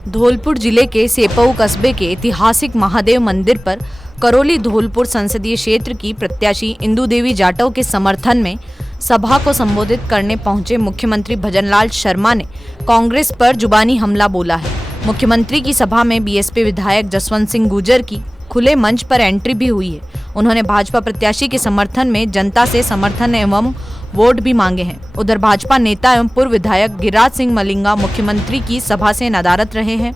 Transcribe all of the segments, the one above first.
धौलपुर जिले के सेपऊ कस्बे के ऐतिहासिक महादेव मंदिर पर करौली धौलपुर संसदीय क्षेत्र की प्रत्याशी इंदु देवी जाटव के समर्थन में सभा को संबोधित करने पहुंचे मुख्यमंत्री भजनलाल शर्मा ने कांग्रेस पर जुबानी हमला बोला है। मुख्यमंत्री की सभा में बीएसपी विधायक जसवंत सिंह गुर्जर की खुले मंच पर एंट्री भी हुई है। उन्होंने भाजपा प्रत्याशी के समर्थन में जनता से समर्थन एवं वोट भी मांगे हैं। उधर भाजपा नेता एवं पूर्व विधायक गिरिराज सिंह मलिंगा मुख्यमंत्री की सभा से नदारद रहे हैं।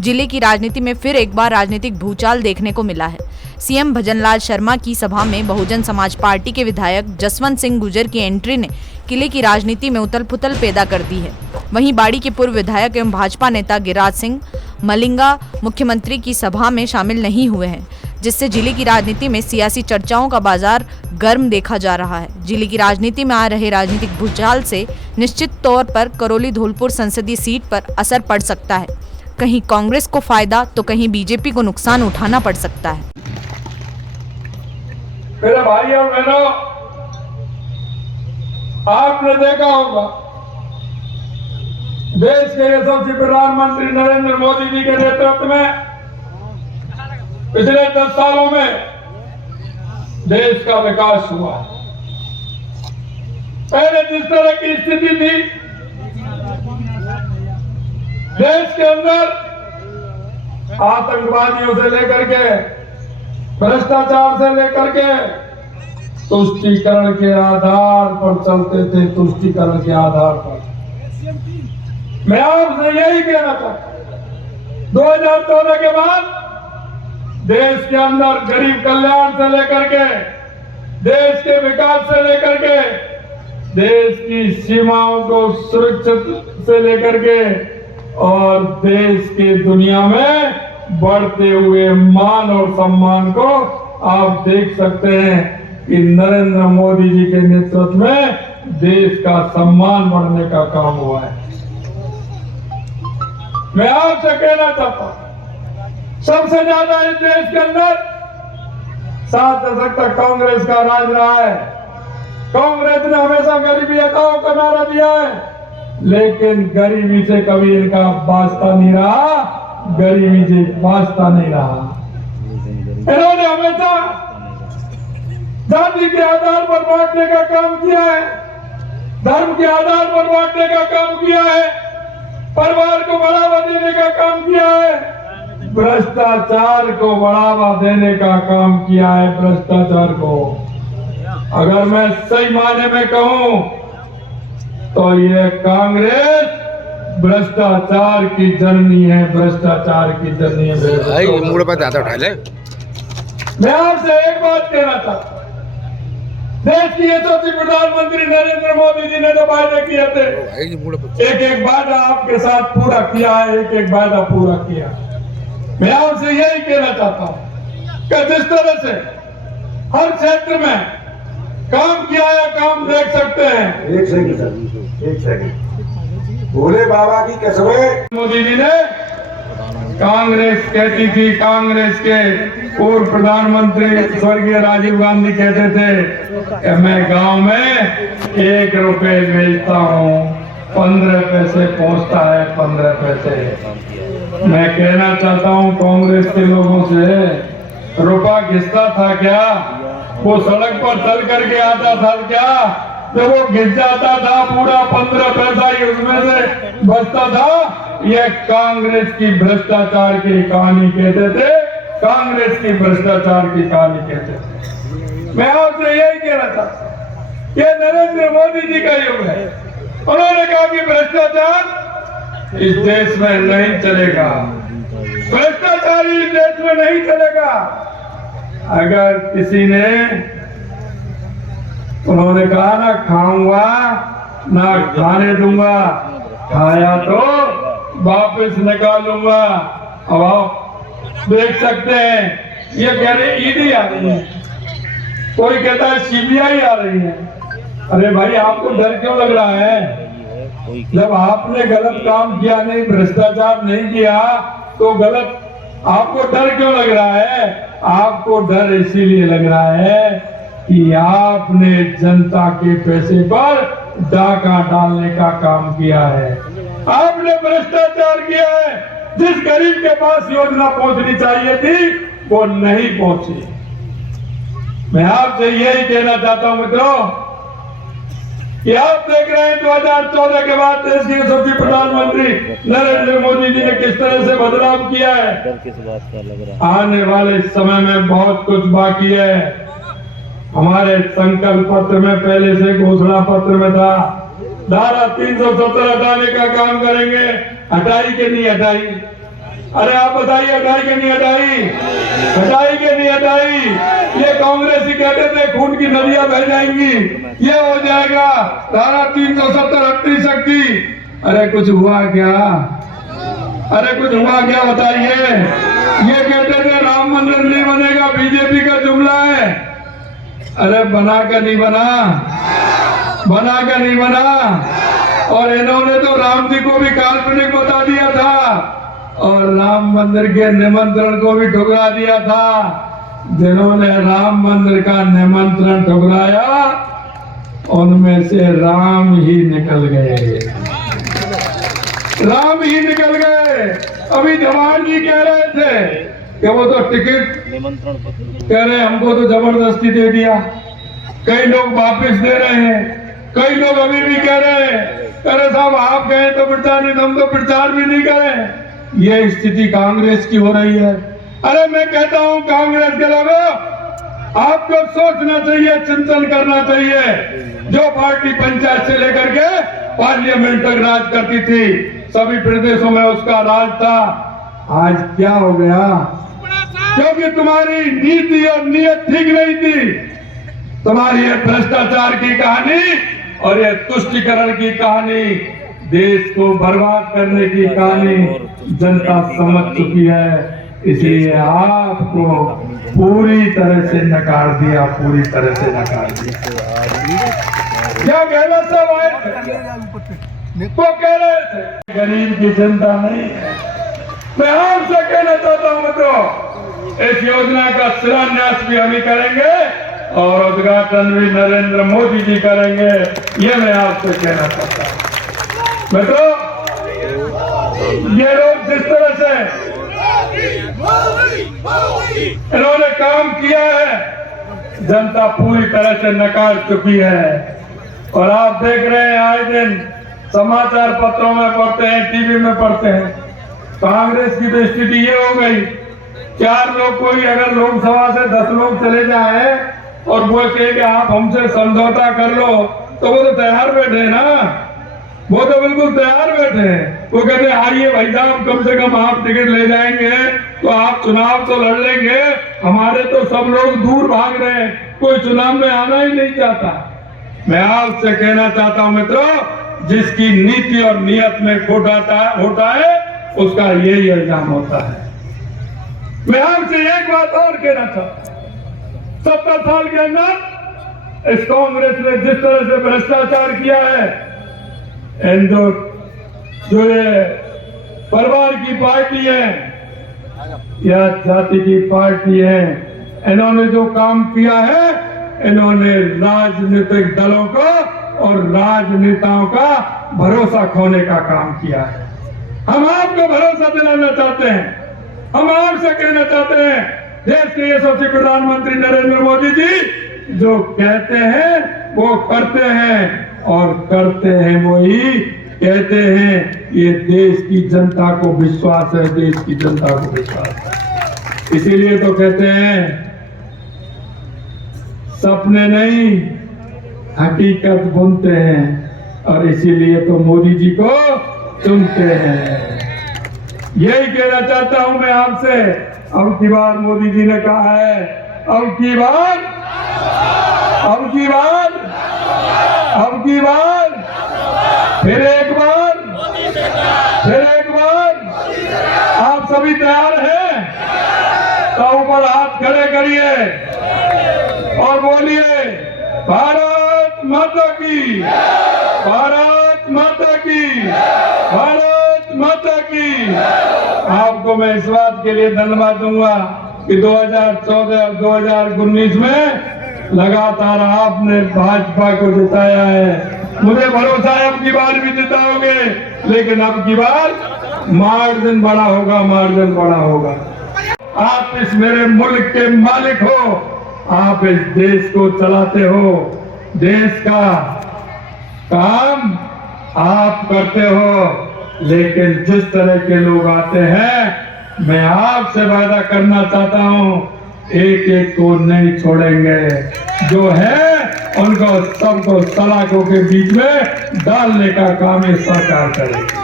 जिले की राजनीति में फिर एक बार राजनीतिक भूचाल देखने को मिला है। सीएम भजनलाल शर्मा की सभा में बहुजन समाज पार्टी के विधायक जसवंत सिंह गुर्जर की एंट्री ने किले की राजनीति में उथल पुथल पैदा कर दी है। वहीं बाड़ी के पूर्व विधायक एवं भाजपा नेता गिरिराज सिंह मलिंगा मुख्यमंत्री की सभा में शामिल नहीं हुए हैं, जिससे जिले की राजनीति में सियासी चर्चाओं का बाजार गर्म देखा जा रहा है। जिले की राजनीति में आ रहे राजनीतिक भूचाल से निश्चित तौर पर करौली धौलपुर संसदीय सीट पर असर पड़ सकता है। कहीं कांग्रेस को फायदा तो कहीं बीजेपी को नुकसान उठाना पड़ सकता है। मेरे भाई और बहनों, आपने देखा होगा देश के यशस्वी प्रधानमंत्री नरेंद्र मोदी जी के नेतृत्व में पिछले 10 सालों में देश का विकास हुआ। पहले जिस तरह की स्थिति थी देश के अंदर, आतंकवादियों से लेकर के भ्रष्टाचार से लेकर के तुष्टीकरण के आधार पर चलते थे। तुष्टीकरण के आधार पर मैं आपसे यही कहना चाहता हूं, 2014 के बाद देश के अंदर गरीब कल्याण से लेकर के देश के विकास से लेकर के देश की सीमाओं को सुरक्षित से लेकर के और देश के दुनिया में बढ़ते हुए मान और सम्मान को आप देख सकते हैं कि नरेंद्र मोदी जी के नेतृत्व में देश का सम्मान बढ़ने का काम हुआ है। मैं आपसे कहना चाहता हूं, सबसे ज्यादा इस देश के अंदर 7 दशक तक कांग्रेस का राज रहा है। कांग्रेस ने हमेशा गरीबी हटाओ का नारा दिया है, लेकिन गरीबी से कभी इनका वास्ता नहीं रहा, गरीबी से वास्ता नहीं रहा। इन्होंने हमेशा जाति के आधार पर बांटने का काम किया है, धर्म के आधार पर बांटने का काम किया है, परिवार को बढ़ावा देने का काम किया है, भ्रष्टाचार को बढ़ावा देने का काम किया है। भ्रष्टाचार को अगर मैं सही मायने में कहूं तो ये कांग्रेस भ्रष्टाचार की जननी है, भ्रष्टाचार की जननी है। मैं आपसे एक बात कहना चाहता हूं, देश की यशस्वी प्रधानमंत्री नरेंद्र मोदी जी ने जो वायदे किए थे, एक एक वायदा आपके साथ पूरा किया है, एक एक वायदा पूरा किया। मैं आपसे यही कहना चाहता हूं कि जिस तरह से हर क्षेत्र में काम किया है, काम देख सकते हैं। एक सेकंड भोले बाबा की कसमें मोदी जी ने कांग्रेस कहती थी, कांग्रेस के पूर्व प्रधानमंत्री स्वर्गीय राजीव गांधी कहते थे कि मैं गांव में 1 रुपए बेचता हूं, 15 पैसे पहुंचता है, 15 पैसे। मैं कहना चाहता हूं कांग्रेस के लोगों से, रुपया घिसता था क्या? वो सड़क पर चल करके आता था क्या? जब वो घिस जाता था पूरा 15 पैसा ही उसमें से बचता था। ये कांग्रेस की भ्रष्टाचार की कहानी कहते थे, कांग्रेस की भ्रष्टाचार की कहानी कहते थे। मैं आपसे यही कहना चाहता हूं, ये नरेंद्र मोदी जी का युग है। उन्होंने कहा कि भ्रष्टाचार इस देश में नहीं चलेगा, भ्रष्टाचार इस देश में नहीं चलेगा। अगर किसी ने, उन्होंने कहा ना खाऊंगा ना खाने दूंगा, खाया तो वापस निकालूंगा। अब आप देख सकते हैं, ये कह रहे ईडी आ रही है, कोई कहता है सीबीआई आ रही है। अरे भाई, आपको डर क्यों लग रहा है? जब आपने गलत काम किया नहीं, भ्रष्टाचार नहीं किया तो गलत, आपको डर क्यों लग रहा है? आपको डर इसीलिए लग रहा है कि आपने जनता के पैसे पर डाका डालने का काम किया है, आपने भ्रष्टाचार किया है, जिस गरीब के पास योजना पहुंचनी चाहिए थी वो नहीं पहुंची। मैं आपसे यही कहना चाहता हूं मित्रों कि आप देख रहे हैं 2014 के बाद देश के यशस्वी प्रधानमंत्री नरेंद्र मोदी जी ने किस तरह से बदलाव किया है। किस बात का लग रहा है? आने वाले समय में बहुत कुछ बाकी है। हमारे संकल्प पत्र में पहले से घोषणा पत्र में था धारा 370 हटाने का काम करेंगे। हटाई के नहीं हटाई? अरे आप बताइए, हटाई के नहीं हटाई? हटाई के नहीं हटाई? ये कांग्रेस ही कहते थे खून की नदियां बह जाएंगी, ये हो जाएगा, धारा 370 हट नहीं सकती। अरे कुछ हुआ क्या? अरे कुछ हुआ क्या बताइए? ये कहते थे राम मंदिर नहीं बनेगा, बीजेपी का जुमला है। अरे बना का नहीं बना, बना का नहीं बना। और इन्होंने तो राम जी को भी काल्पनिक बता दिया था और राम मंदिर के निमंत्रण को भी ठुकरा दिया था। जिन्होंने राम मंदिर का निमंत्रण ठुकराया उनमें से राम ही निकल गए, राम ही निकल गए। अभी जवान जी कह रहे थे कि वो तो टिकट निमंत्रण कह रहे हमको तो जबरदस्ती दे दिया। कई लोग वापस दे रहे हैं, कई लोग अभी भी कह रहे हैं अरे साहब आप गए तो प्रचार नहीं, हम तो प्रचार भी नहीं करें। ये स्थिति कांग्रेस की हो रही है। अरे मैं कहता हूं कांग्रेस के लोगों, आपको सोचना चाहिए, चिंतन करना चाहिए। जो पार्टी पंचायत से लेकर के पार्लियामेंट तक राज करती थी, सभी प्रदेशों में उसका राज था, आज क्या हो गया? क्योंकि तुम्हारी नीति और नीयत ठीक नहीं थी। तुम्हारी ये भ्रष्टाचार की कहानी और ये तुष्टीकरण की कहानी, देश को बर्बाद करने की कहानी जनता समझ चुकी है। इसलिए आपको पूरी तरह से नकार दिया, पूरी तरह से नकार दिया। क्या कहना सब आए थे वो कह रहे थे गरीब की चिंता नहीं है। मैं आपसे कहना चाहता हूं मित्रों, इस योजना का शिलान्यास भी हम ही करेंगे और उद्घाटन भी नरेंद्र मोदी जी करेंगे। ये मैं आपसे कहना चाहता हूं मित्रों। ये लोग जिस तरह से इन्होंने काम किया है, जनता पूरी तरह से नकार चुकी है। और आप देख रहे हैं आए दिन समाचार पत्रों में पढ़ते हैं, टीवी में पढ़ते हैं, कांग्रेस की तो स्थिति ये हो गई, 4 लोग कोई अगर लोकसभा से 10 लोग चले जाए और वो कहे कि आप हमसे समझौता कर लो, तो वो तो तैयार बैठे ना, वो तो बिल्कुल तैयार बैठे हैं। वो कहते हैं आइए भाई साहब, कम से कम आप टिकट ले जाएंगे तो आप चुनाव तो लड़ लेंगे। हमारे तो सब लोग दूर भाग रहे हैं, कोई चुनाव में आना ही नहीं चाहता। मैं आपसे कहना चाहता हूं मित्रों, जिसकी नीति और नियत में खोटा होता है उसका यही अंजाम होता है। मैं आपसे एक बात और कहना चाहता हूं, 70 साल के अंदर इस कांग्रेस ने जिस तरह से भ्रष्टाचार किया है, जो ये परिवार की पार्टी है या जाति की पार्टी है, इन्होंने जो काम किया है, इन्होंने राजनीतिक दलों को और राजनेताओं का भरोसा खोने का काम किया है। हम आपको भरोसा दिलाना चाहते हैं, हम आपसे कहना चाहते हैं, देश के यशस्वी प्रधानमंत्री नरेंद्र मोदी जी जो कहते हैं वो करते हैं, और करते हैं वही कहते हैं। ये देश की जनता को विश्वास है, देश की जनता को विश्वास है। इसीलिए तो कहते हैं सपने नहीं हकीकत बुनते हैं, और इसीलिए तो मोदी जी को चुनते हैं। यही कहना चाहता हूं मैं आपसे। अब की बार मोदी जी ने कहा है, अब की बार फिर एक बार आप सभी तैयार हैं तो ऊपर हाथ खड़े करिए और बोलिए भारत माता की, भारत माता की, भारत माता की। आपको मैं इस बात के लिए धन्यवाद दूंगा कि 2014 और 2019 में लगातार आपने भाजपा को जिताया है। मुझे भरोसा है अब की बार भी जिताओगे, लेकिन अब की बार मार्जिन बड़ा होगा, मार्जिन बड़ा होगा। आप इस मेरे मुल्क के मालिक हो, आप इस देश को चलाते हो, देश का काम आप करते हो। लेकिन जिस तरह के लोग आते हैं, मैं आपसे वादा करना चाहता हूं, एक एक को नहीं छोड़ेंगे। जो है उनको सबको सलाखों के बीच में डालने का काम ये सरकार करेगी।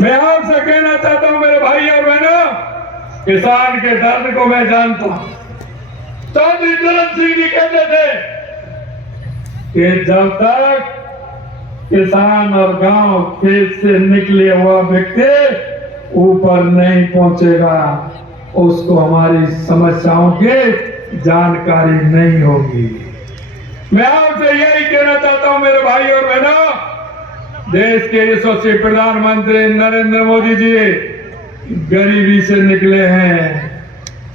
मैं आपसे कहना चाहता हूं मेरे भाई और बहनों, किसान के दर्द को मैं जानता हूं। चौधरी चरण सिंह जी कहते थे कि जब तक किसान और गांव खेत से निकले हुआ व्यक्ति ऊपर नहीं पहुंचेगा, उसको हमारी समस्याओं की जानकारी नहीं होगी। मैं आपसे यही कहना चाहता हूं मेरे भाई और बहनों, देश के यशस्वी प्रधानमंत्री नरेंद्र मोदी जी गरीबी से निकले हैं।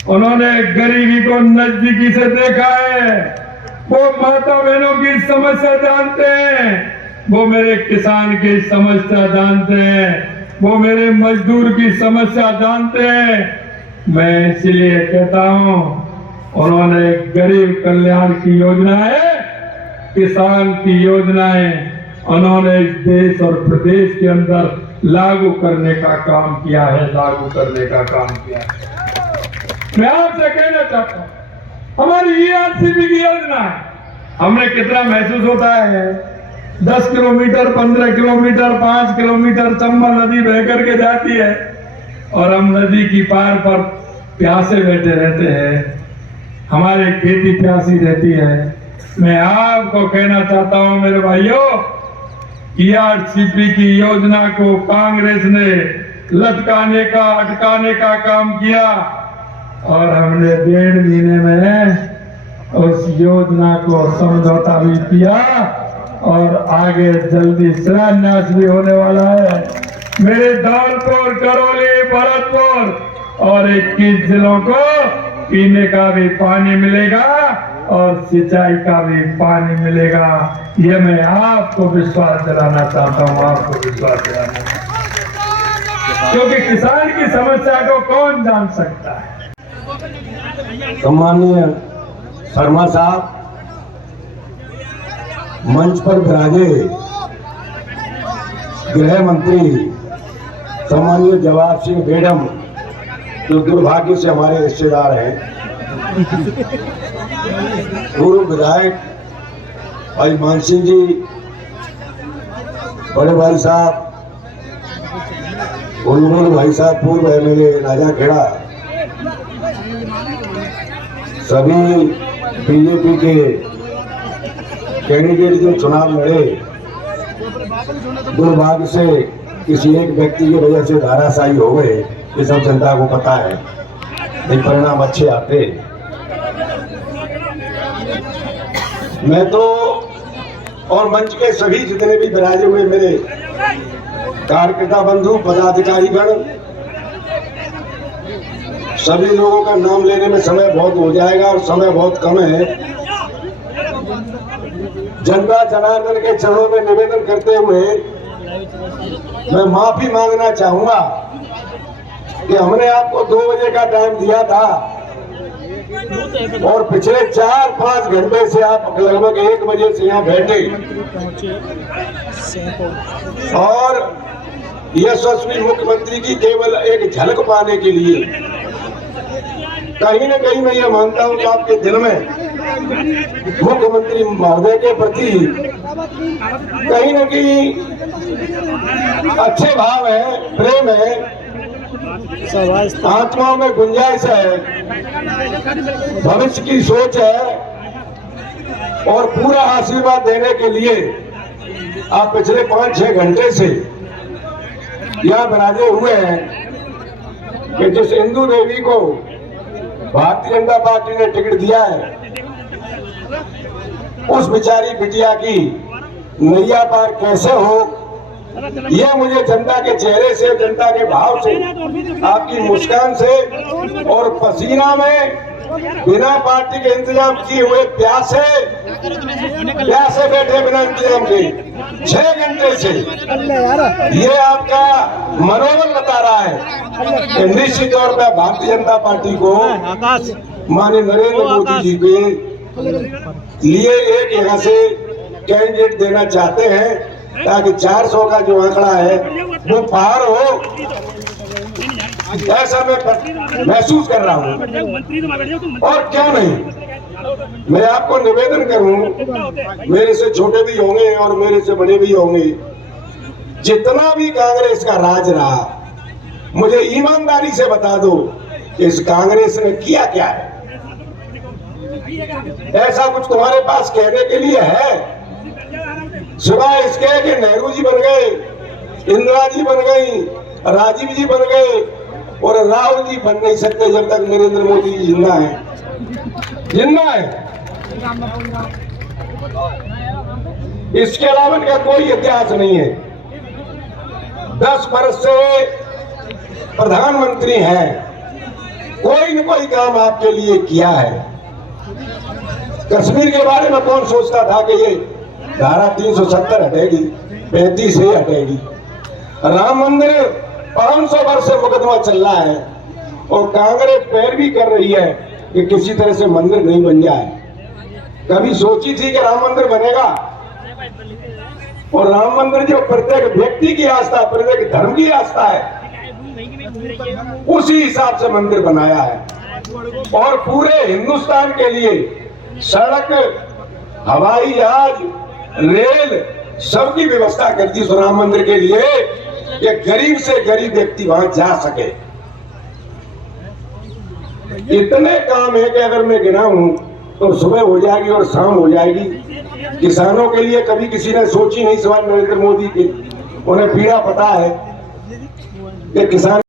उन्होंने गरीबी को नजदीकी से देखा है। वो माता बहनों की समस्या जानते हैं, वो मेरे किसान की समस्या जानते हैं, वो मेरे मजदूर की समस्या जानते हैं। मैं इसलिए कहता हूं, उन्होंने गरीब कल्याण की योजनाएं, किसान की योजनाएं उन्होंने इस देश और प्रदेश के अंदर लागू करने का काम किया है, लागू करने का काम किया है। मैं आपसे कहना चाहता हूं, हमारी ERCP की योजना है, हमने कितना महसूस होता है, 10 किलोमीटर, 15 किलोमीटर, 5 किलोमीटर चंबल नदी बह करके जाती है और हम नदी की पार पर प्यासे बैठे रहते हैं, हमारी खेती प्यासी रहती है। मैं आपको कहना चाहता हूं मेरे भाइयों, ERCP की योजना को कांग्रेस ने लटकाने का, अटकाने का काम किया और हमने 1.5 महीने में उस योजना को समझौता भी किया और आगे जल्दी शिलान्यास भी होने वाला है। मेरे धौलपुर, करौली, भरतपुर और 21 जिलों को पीने का भी पानी मिलेगा और सिंचाई का भी पानी मिलेगा। ये मैं आपको विश्वास दिलाना चाहता हूँ, आपको विश्वास दिलाना, क्योंकि किसान की समस्या को कौन जान सकता है। सम्माननीय शर्मा साहब, मंच पर विराजे गृह मंत्री सम्माननीय जवाहर सिंह बेगम, जो दुर्भाग्य से हमारे रिश्तेदार हैं, पूर्व विधायक भाई मान सिंह जी, बड़े भाई साहब बुलबुल भाई साहब, पूर्व MLA राजा खेड़ा, सभी बीजेपी के कैंडिडेट जो चुनाव लड़े, दुर्भाग्य से किसी एक व्यक्ति की वजह से धाराशायी हो गए। ये सब जनता को पता है, ये परिणाम अच्छे आते। मैं तो और मंच के सभी जितने भी विराजे हुए मेरे कार्यकर्ता बंधु, पदाधिकारी गण, सभी लोगों का नाम लेने में समय बहुत हो जाएगा और समय बहुत कम है। जनता जनार्दन के चरणों में निवेदन करते हुए मैं माफी मांगना चाहूंगा कि हमने आपको 2 बजे का टाइम दिया था और पिछले 4-5 घंटे से आप लगभग 1 बजे से यहाँ बैठे और यशस्वी मुख्यमंत्री की केवल एक झलक पाने के लिए कहीं न कहीं मैं ये मानता हूं कि आपके दिल में मुख्यमंत्री महोदय के प्रति कहीं न कहीं अच्छे भाव है, प्रेम है, आत्माओं में गुंजाइश है, भविष्य की सोच है और पूरा आशीर्वाद देने के लिए आप पिछले 5-6 घंटे से यहाँ विराजे हुए हैं कि जिस इंदू देवी को भारतीय जनता पार्टी ने टिकट दिया है, उस बेचारी बिटिया की नैया पार कैसे हो यह मुझे जनता के चेहरे से, जनता के भाव से, आपकी मुस्कान से और पसीना में बिना पार्टी के इंतजाम किए हुए प्यासे बैठे बिना इंतजाम के 6 घंटे से ये आपका मनोबल बता रहा है कि निश्चित तौर पर भारतीय जनता पार्टी को माननीय नरेंद्र मोदी जी के लिए एक यहाँ से कैंडिडेट देना चाहते हैं ताकि 400 का जो आंकड़ा है वो पार हो, ऐसा मैं महसूस कर रहा हूँ। और क्यों नहीं, मैं आपको निवेदन करूं, मेरे से छोटे भी होंगे और मेरे से बड़े भी होंगे, जितना भी कांग्रेस का राज रहा, मुझे ईमानदारी से बता दो कि इस कांग्रेस ने किया क्या है। ऐसा कुछ तुम्हारे पास कहने के लिए है सिवाय इसके कि नेहरू जी बन गए, इंदिरा जी बन गई, राजीव जी बन गए और राहुल जी बन नहीं सकते जब तक नरेंद्र मोदी जी जिंदा है। इसके अलावा इनका कोई इतिहास नहीं है। 10 वर्ष से प्रधानमंत्री हैं, कोई न कोई काम आपके लिए किया है। कश्मीर के बारे में कौन सोचता था कि ये धारा 370 हटेगी, 35 से हटेगी। राम मंदिर 500 वर्ष से मुकदमा चल रहा है और कांग्रेस पैरवी कर रही है कि किसी तरह से मंदिर नहीं बन जाए। कभी सोची थी कि राम मंदिर बनेगा? और राम मंदिर जो प्रत्येक व्यक्ति की आस्था, प्रत्येक धर्म की आस्था है, उसी हिसाब से मंदिर बनाया है। और पूरे हिंदुस्तान के लिए सड़क, हवाई जहाज, रेल सबकी व्यवस्था कर दी उस राम मंदिर के लिए कि गरीब से गरीब व्यक्ति वहां जा सके। इतने काम है कि अगर मैं गिनाऊं तो सुबह हो जाएगी और शाम हो जाएगी। किसानों के लिए कभी किसी ने सोची नहीं, सवाल नरेंद्र मोदी की, उन्हें पीड़ा पता है कि किसान